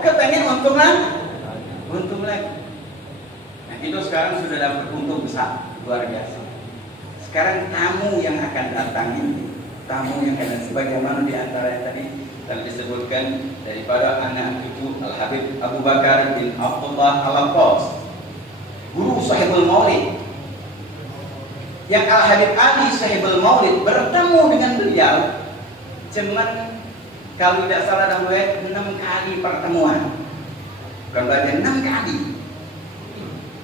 kepengen untung lagi. Nah, itu sekarang sudah dapat untung besar, luar biasa. Sekarang tamu yang akan datang ini, tamu yang akan sebagaimana di antara yang tadi telah disebutkan daripada anak cucu Al-Habib Abu Bakar bin Abdullah Al-Abbas, guru Sahibul Maulid, yang Al-Habib Ali Sahibul Maulid bertemu dengan beliau cuman kalau tidak salah dalam riwayat 6 kali pertemuan, bukan berarti 6 kali,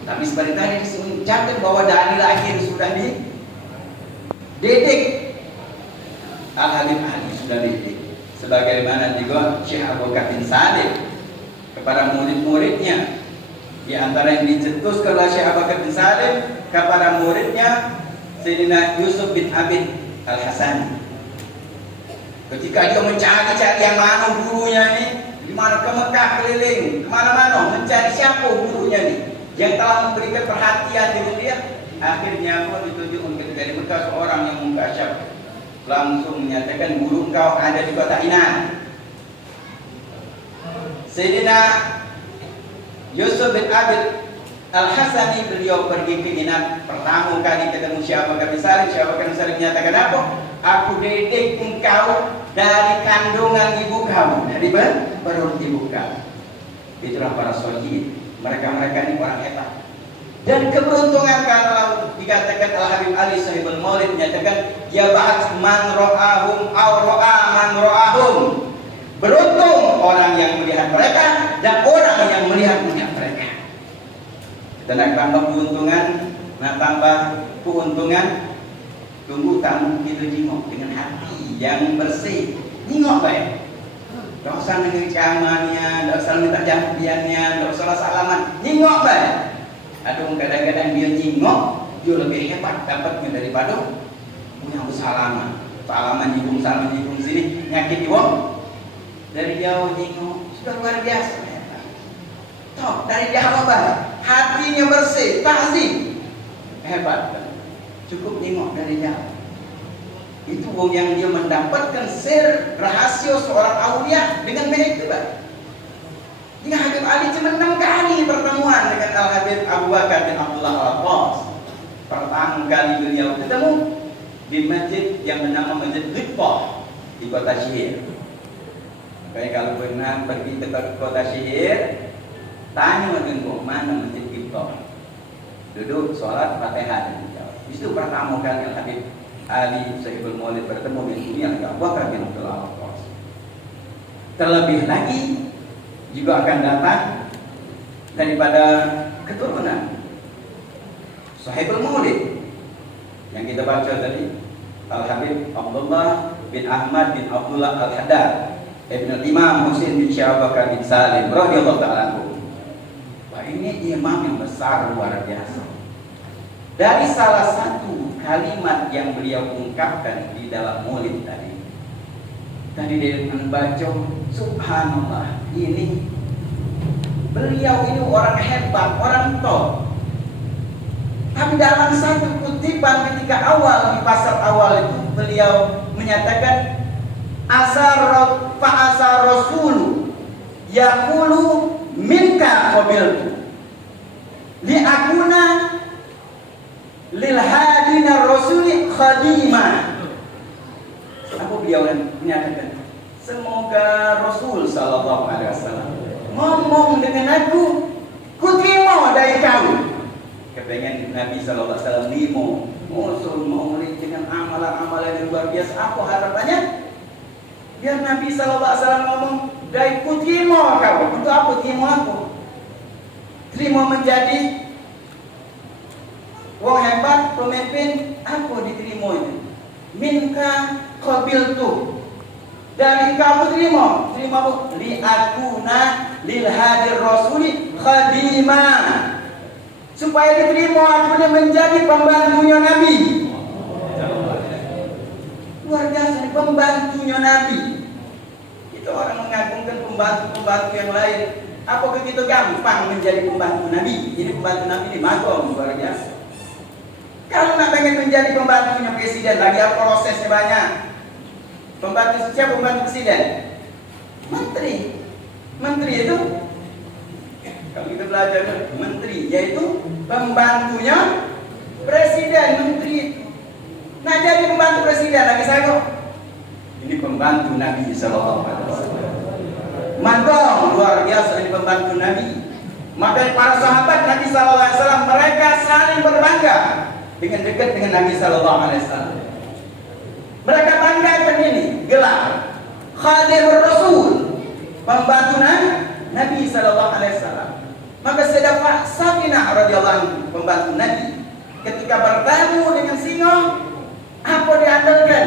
tapi seperti tadi dicatat bahwa dalil akhir sudah dididik. Al-Habib Ali sudah dididik sebagaimana juga Syekh Abu Bakar bin Salim kepada murid-muridnya. Di antara yang dicetuskan oleh Syekh Abu Bakar bin Salim kepada muridnya Sayyidina Yusuf bin Abid Al-Hasani. Ketika dia mencari-cari yang mana gurunya ini, di mana ke Mekah keliling, kemana-mana mencari siapa gurunya ini yang telah memberikan perhatian dengan dia. Akhirnya pun ditunjukkan dari Mekah seorang yang mungkasyaf, langsung menyatakan guru engkau ada di kota Inan. Sayyidina Yusuf bin Abid Al-Hasani, beliau pergi ke Inan pertama kali ketemu Syekh Abu Bakar bin Salim. Syekh Abu Bakar bin Salim menyatakan apa? Aku didik engkau dari kandungan ibu kamu, dari perut ibu kamu. Itulah para syahid. Mereka ini orang hebat. Dan keberuntungan kalau dikatakan Al-Habib Ali Sahibul Maulid menyatakan ya ba'at man ra'ahum aw ra'a man ra'ahum. Beruntung orang yang melihat mereka dan orang yang melihat mereka. Dan tambah keuntungan, tambah keuntungan. Tunggu tamu kita jenguk dengan hati yang bersih. Jenguk baik. Tak usah dengan camannya, tak usah minta jampiannya, tak usah salaman. Jenguk baik. Aduh, kadang-kadang dia jenguk, dia lebih hebat dapatnya daripada punya salaman. Salaman jenguk sini, nyakit wong. Dari jauh jenguk, sudah luar biasa. Toh, dari jauh baik. Hatinya bersih, takzim. Hebat. Cukup nengok dari jauh. Itu yang dia mendapatkan sir rahasia seorang aulia dengan begitu baik. Jika Habib Ali cuma 6 kali pertemuan dengan Al-Habib Abu Bakar bin Abdullah Al-Abbas. Pertama kali beliau ketemu di masjid yang bernama Masjid Ghibah di kota Syihir. Makanya kalau pernah pergi ke kota Syihir, tanya dengan mana Masjid Ghibah. Duduk sholat Fatihah. Itu pertama kali Al-Habib Ali Sahibul Maulid bertemu dengan Abu Bakar bin Abdullah Al-Abbas. Terlebih lagi juga akan datang daripada keturunan Sahibul Maulid yang kita baca tadi, Al-Habib Abdullah bin Ahmad bin Abdullah Al-Haddad Ibn Imam Husain bin Syekh Abu Bakar bin Salim radhiyallahu ta'ala anhu. Wah, ini imam yang besar luar biasa. Dari salah satu kalimat yang beliau ungkapkan di dalam maulid tadi dia membaca, subhanallah, ini beliau ini orang hebat, orang top. Tapi dalam satu kutipan ketika awal di pasal awal itu beliau menyatakan asar rasulu yaqulu minka qabiltu li akuna lil hadina rasuli khadima. Apa beliau menyatakan? Semoga Rasul sallallahu alaihi wasallam ngomong dengan aku, ku terima dari kamu. Kepengen Nabi sallallahu alaihi wasallam limo, musul murid dengan amalan-amalan yang luar biasa. Apa harapannya? Biar Nabi sallallahu alaihi wasallam ngomong, "Dari ku terima kamu." Itu apa terima aku? Terima menjadi wong hebat, pemimpin, aku diterima itu. Minka qabiltu, dari kamu terima apa? Li akuna lil hadir rasuli khadima, supaya diterima aku menjadi pembantunya Nabi. Luar biasa, pembantunya Nabi. Itu orang mengagungkan pembantu-pembantu yang lain. Apakah kita gampang menjadi pembantu Nabi? Jadi pembantu Nabi di makom, luar biasa. Kalau nak pengen menjadi pembantunya presiden, lagi apa prosesnya banyak. Pembantu siapa pembantu presiden? Menteri. Menteri itu, kalau kita belajar menteri, yaitu pembantunya presiden. Menteri itu. Nah, jadi pembantu presiden lagi saya. Ini pembantu Nabi Sallallahu Alaihi Wasallam. Mantap, luar biasa ini pembantu Nabi. Maka para sahabat Nabi Sallallahu Alaihi Wasallam mereka saling berbangga dengan dekat dengan Nabi Sallallahu Alaihi Wasallam. Mereka banggakan ini gelar Khadimur Rasul, pembantu Nabi Sallallahu Alaihi Wasallam. Maka Sayyidah Safinah radhiyallahu anha, pembantu Nabi, ketika bertemu dengan singa, apa diandalkan?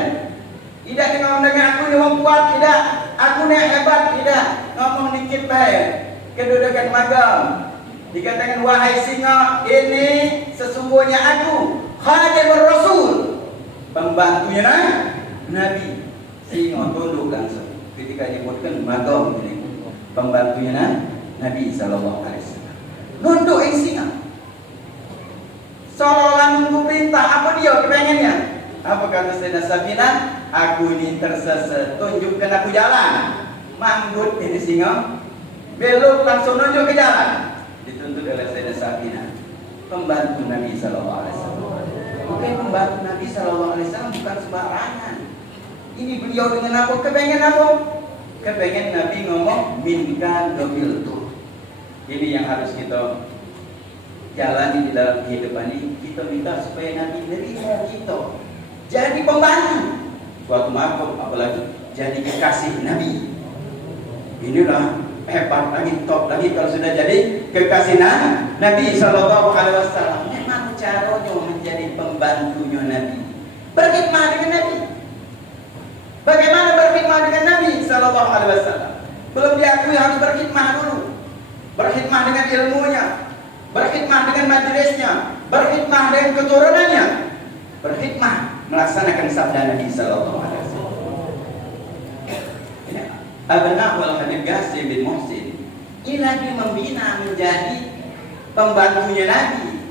Tidak dengan aku yang kuat, tidak. Aku yang hebat, tidak. Ngomong dikit baik. Kedudukan magam. Dikatakan, wahai singa, ini sesungguhnya aku Khadimur Rasul, pembantunya Nabi. Singa tunduk langsung. Ketika disebutkan magam ini, pembantunya Nabi Sallallahu Alaihi Wasallam. Nunduk yang singa. Seolah nunggu perintah. Apa dia kepengennya? Apa kata Sayyidah Safinah? Aku ini tersesat, tunjukkan aku jalan. Manggut ini singa, belok langsung nunjuk ke jalan. Dituntut oleh Sayyidah Safinah, pembantu Nabi Sallallahu Alaihi Wasallam. Bukan pembantu Nabi Sallallahu Alaihi Wasallam, bukan sembarangan. Ini beliau dengan apa? Kepengen apa? Kepengen Nabi ngomong minkan dobil tuh. Ini yang harus kita jalani di dalam kehidupan ini. Kita minta supaya Nabi nerima kita jadi pembantu suatu makhluk, apalagi jadi kekasih Nabi. Inilah hebat lagi, top lagi kalau sudah jadi kekasih Nabi Sallallahu Alaihi Wasallam. Memang caranya menjadi pembantunya Nabi, berkhidmat dengan Nabi. Bagaimana berkhidmat dengan Nabi Sallallahu Alaihi Wasallam? Belum diakui, harus berkhidmat dulu. Berkhidmat dengan ilmunya, berkhidmat dengan majelisnya, berkhidmat dengan keturunannya, berkhidmat melaksanakan sabda Nabi Sallallahu Alaihi Wasallam. Abna wal Habib Qasim bin Muhsin ini lagi membina menjadi pembantunya Nabi.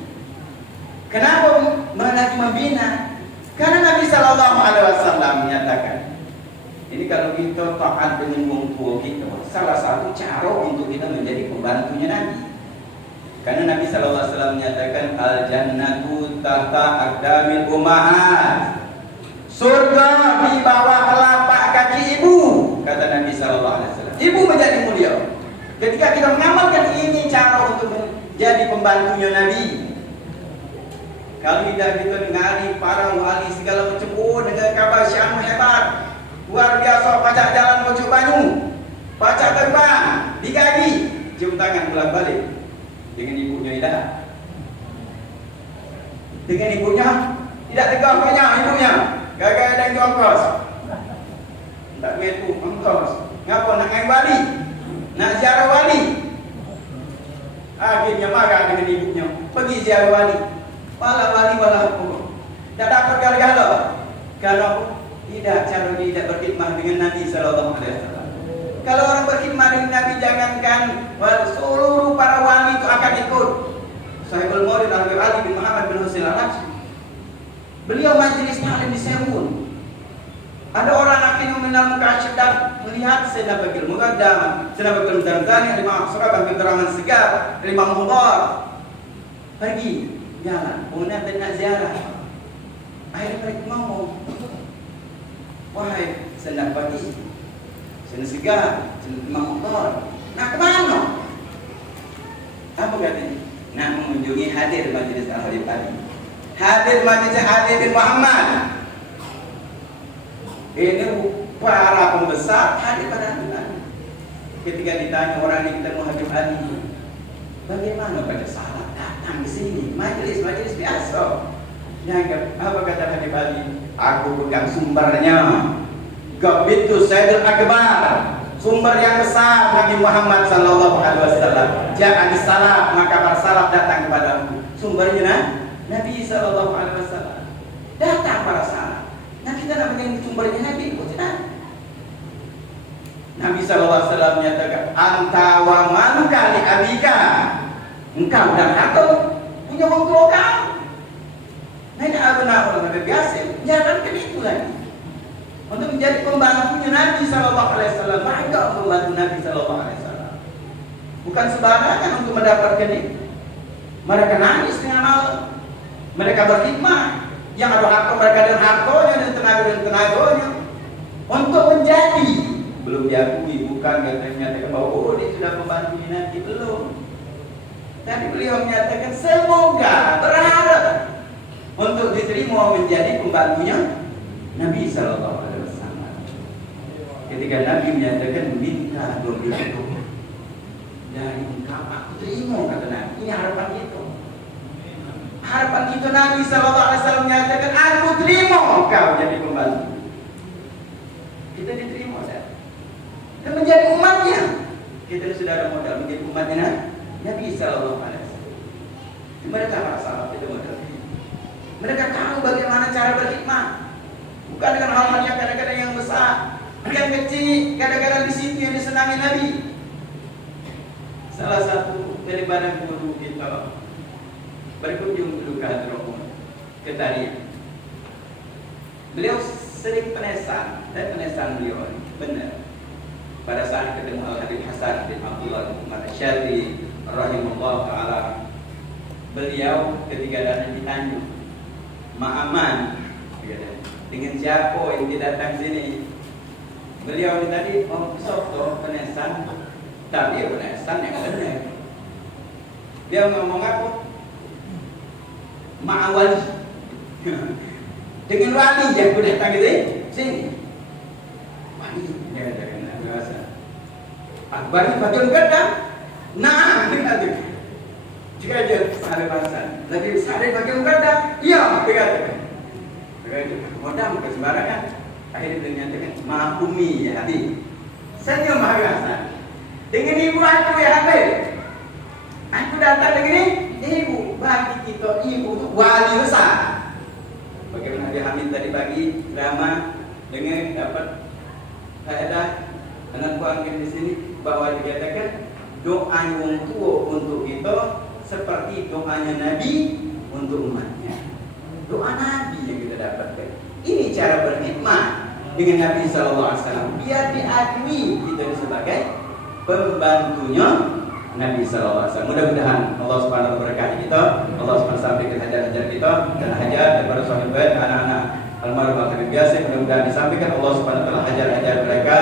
Kenapa lagi membina? Karena Nabi Sallallahu Alaihi Wasallam menyatakan, ini kalau kita taat dengan wong tua kita, salah satu cara untuk kita menjadi pembantunya Nabi. Karena Nabi Sallallahu Alaihi Wasallam menyatakan al jannatu tahta aqdamil ummahat. Surga di bawah telapak kaki ibu, kata Nabi Sallallahu Alaihi Wasallam. Ibu menjadi mulia. Ketika kita mengamalkan ini cara untuk menjadi pembantunya Nabi. Kalau tidak kita dengar para wali segala macam, dengan kabar syam hebat, luar biasa, pacak jalan menuju Banyu, pacak terbang, digagi, cium tangan pulang balik. Dengan ibunya tidak. Dengan ibunya tidak tegar banyak ibunya. Gagal dan jongkos. Tak begitu, jongkos. Ngapa nak main wali? Nak ziarah wali. Akhirnya marah dengan ibunya. Pergi ziarah wali. Wala wali wala hukum. Tak dapat gara-gara. Kalau tidak, cara tidak berkhidmat dengan Nabi Sallallahu Alaihi Wasallam. Kalau orang berkhidmat dengan Nabi, jangankan seluruh para wali itu akan ikut. Sahibul Maulid Al-Habib Ali bin Muhammad bin Husain Al-Habsyi, beliau majelis taklim di Seoul. Ada orang akhirnya mengenal muka sedang melihat Sayyidina Bakir Muqaddam, Sayyidina Bakir Muqaddam, Imam Surabah bin Rahman Segar, Imam Mudhar. Pergi jalan, kemudian nak ziarah. Akhirnya mereka ngomong, wahai Sayyidina Bakir, Sayyidina Segar, Sayyidina Imam Mudhar, nak kemana? Apa katanya? Nak mengunjungi hadir majelis Al-Habib Ali, hadir majelis Ali bin Muhammad. Ini para pembesar hadir pada hari. Ketika ditanya orang ini kita mau Habib Ali, bagaimana baca salat datang ke sini majelis biasa. Dianggap apa kata Habib Ali? Aku pegang sumbernya. Gabitu Sayyidul Akbar, sumber yang besar Nabi Muhammad Sallallahu Alaihi Wasallam. Jangan disalaf, maka para salaf datang kepadamu. Sumbernya Nabi Sallallahu Alaihi Wasallam. Datang para salaf. Nah kita nak menjadi sumbernya Nabi, tidak. Nabi Sallallahu Alaihi Wasallam menyatakan, anta wa man kali abika. Engkau dan aku punya orang tua kau. Nah ini abna orang Habib Qasim. Jangankan itu lagi. Untuk menjadi pembantunya Nabi Sallallahu Alaihi Wasallam, bangga membantu Nabi Sallallahu Alaihi Wasallam. Bukan sembarangan untuk mendapatkan itu. Mereka nangis dengan malam. Mereka berkhidmat. Yang ada harta mereka dan hartanya dan tenaganya untuk menjadi, belum diakui, bukan katanya menyatakan bahwa oh dia sudah membantu nanti, belum. Tadi beliau menyatakan semoga, berharap untuk diterima menjadi pembantunya Nabi Sallallahu Alaihi Wasallam. Ketika Nabi menyatakan minta doa itu dari engkau aku terima, kata Nabi. Ini harapan kita. Harapan kita, Nabi Sallallahu Alaihi Wasallam menyatakan aku terima engkau jadi pembantu. Kita diterima dan menjadi umatnya. Kita sudah ada modal menjadi umatnya Nabi Sallallahu Alaihi Wasallam. Mereka merasa itu modal. Mereka tahu bagaimana cara berkhidmat. Bukan dengan hal-hal yang kadang-kadang yang besar, yang kecil, kadang-kadang di situ yang disenangi Nabi. Salah satu daripada guru kita berkunjung dulu ke Hadramut, ke Tariah. Beliau sering penesan, dan penesan beliau benar. Pada saat ketemu Al-Habib Hasan bin Abdullah bin Umar Asyadi rahimahullah ta'ala, beliau ketika datang ditanya, Ma'aman dengan siapa yang datang sini? Beliau tadi soto penesan, tapi penesan yang benar. Dia ngomong apa? Ma'awali dengan wali yang sudah datang gitu sini. Wali ya dengan bahasa Akbar bagian kadang nah dengan itu jika dia ada bahasa lagi ada bagian kadang iya berkata begitu modal ke sembarangan akhirnya dinyatakan mahumi ya hati saya mahasa dengan ibu aku ya hati aku datang dengan ibu bagi kita ibu itu wali besar. Bagaimana dia Hamid tadi pagi drama dengan dapat faedah dengan kuangin di sini bahwa dikatakan doa yang tua untuk kita seperti doanya Nabi untuk umatnya. Doa Nabi yang kita dapatkan. Ini cara berkhidmat dengan Nabi Sallallahu Alaihi Wasallam biar diakui kita sebagai pembantunya Nabi Sallallahu Alaihi Wasallam. Mudah-mudahan Allah Subhanahu Wa Taala kita, Allah Subhanahu Wa Taala sampaikan hajat-hajat kita dan hajat daripada sahabat anak-anak almarhum Habib Yasin. Mudah-mudahan disampaikan Allah Subhanahu Wa Taala hajat-hajat mereka.